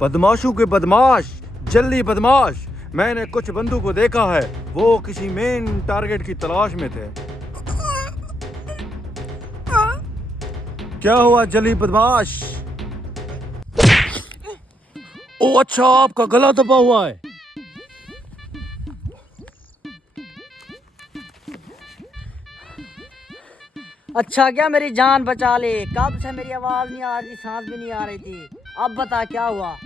बदमाशों के बदमाश, जल्दी बदमाश। मैंने कुछ बंदों को देखा है, वो किसी मेन टारगेट की तलाश में थे। क्या हुआ जल्दी बदमाश? ओ अच्छा, आपका गला दबा हुआ है। अच्छा क्या मेरी जान बचा ले? कब से मेरी आवाज नहीं आ रही, सांस भी नहीं आ रही थी। अब बता क्या हुआ?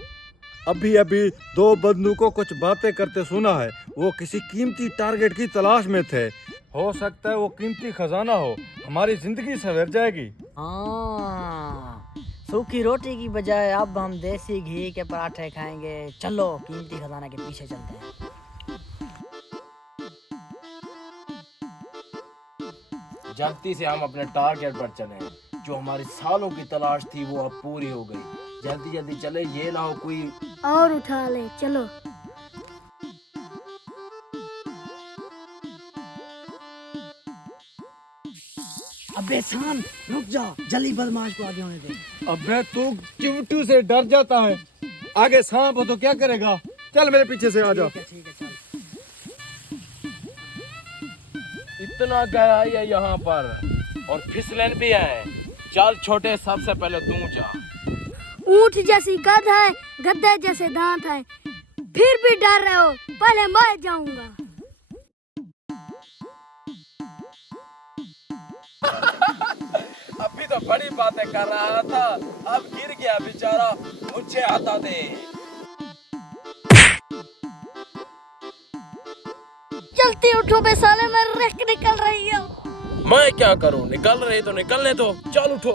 अभी अभी दो बंदों को कुछ बातें करते सुना है। वो किसी कीमती टारगेट की तलाश में थे। हो सकता है वो कीमती खजाना हो, हमारी जिंदगी सवर जाएगी। हाँ, सूखी रोटी की बजाय अब हम देसी घी के पराठे खाएंगे। चलो कीमती खजाना के पीछे चलते हैं। जल्दी से हम अपने टारगेट पर चले। जो हमारी सालों की तलाश थी वो अब पूरी हो गई। जल्दी जल्दी चले, ये ना हो कोई और उठा ले। चलो अबे शान, रुक जा, जल्दी बदमाश को आगे होने दे। अबे तू चिमटू से डर जाता है, आगे सांप हो तो क्या करेगा? चल मेरे पीछे से आ जा। ठीक है चल। इतना गहराई है यहाँ पर और फिसलन भी है। चल छोटे, सबसे पहले तू जा। ऊंट जैसी कद है, गद्दे जैसे दांत है, फिर भी डर रहे हो? पहले मैं जाऊंगा। अभी तो बड़ी बातें कर रहा था, अब गिर गया बेचारा। मुझे हटा दे। चलती उठो बे साले, मैं रेक निकल रही हूँ। मैं क्या करूं? निकल रही तो निकलने दो। चल उठो।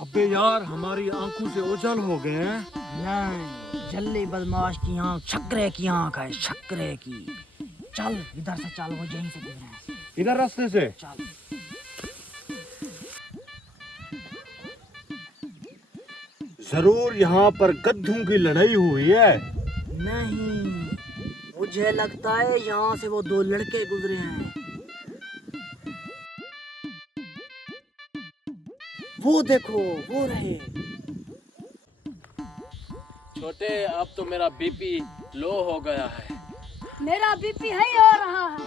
अबे यार, हमारी आंखों से ओझल हो गए हैं। नहीं, जल्दी बदमाश की आँख शक्करे की आँख है, शक्करे की। चल इधर से चल, वो यहीं से गुजरे हैं। इधर रास्ते से चल। जरूर यहाँ पर गद्दों की लड़ाई हुई है। नहीं, मुझे लगता है यहाँ से वो दो लड़के गुजरे हैं। वो देखो, वो रहे। छोटे, अब तो मेरा बीपी लो हो गया है। मेरा बीपी हाई हो रहा है।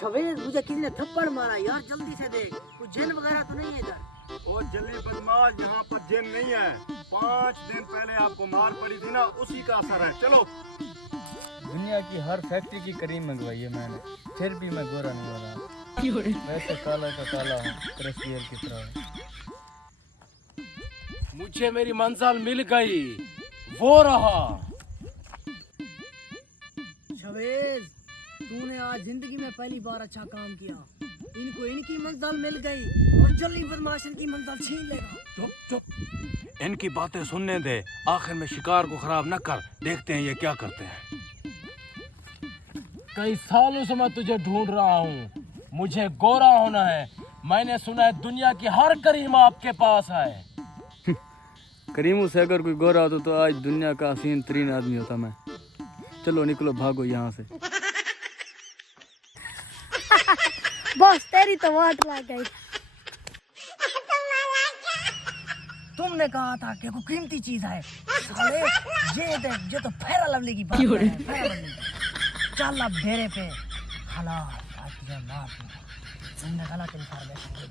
शवेद, मुझे किसी ने थप्पड़ मारा यार, जल्दी से देख, कुछ जिन वगैरह तो नहीं है इधर? ओ जल्दी बदमाश, यहाँ पर जिन नहीं है। 5 दिन पहले आपको मार पड़ी थी ना, उसी का असर है। चलो। दुनिया की हर फैक्ट्री की क्रीम मंगवाई है मैंने, फिर भी मैं गोरा नहीं हो रहा। वैसे काला का काला हूँ, क्रशबियर की तरह। मुझे मेरी मंजिल मिल गई, वो रहा। शवेद, तूने आज जिंदगी में पहली बार अच्छा काम किया। इनको इनकी मंजिल मिल गई और जल्दी बदमाश इनकी मंजिल छीन लेगा। चुप चुप, इनकी बातें सुनने दे। आखिर में शिकार को खराब न कर, देखते हैं ये क्या करते हैं। कई सालों से मैं तुझे ढूंढ रहा हूँ। मुझे गोरा होना है। मैंने सुना है दुनिया की हर करीम आपके पास है। करीमों से अगर कोई गोरा होता तो आज दुनिया का हसीन तरीन आदमी होता मैं। चलो निकलो, भागो यहाँ से। बस तेरी तो वाट लग गई। तुमने कहा था कि कोई कीमती चीज है। साले, ये देख, ये तो फेरा लवली की बात है, फेरा लवली। चल अब डेरे पे। खलास, आज तुझे मार दूंगा। तुमने गलत इंफॉर्मेशन दी।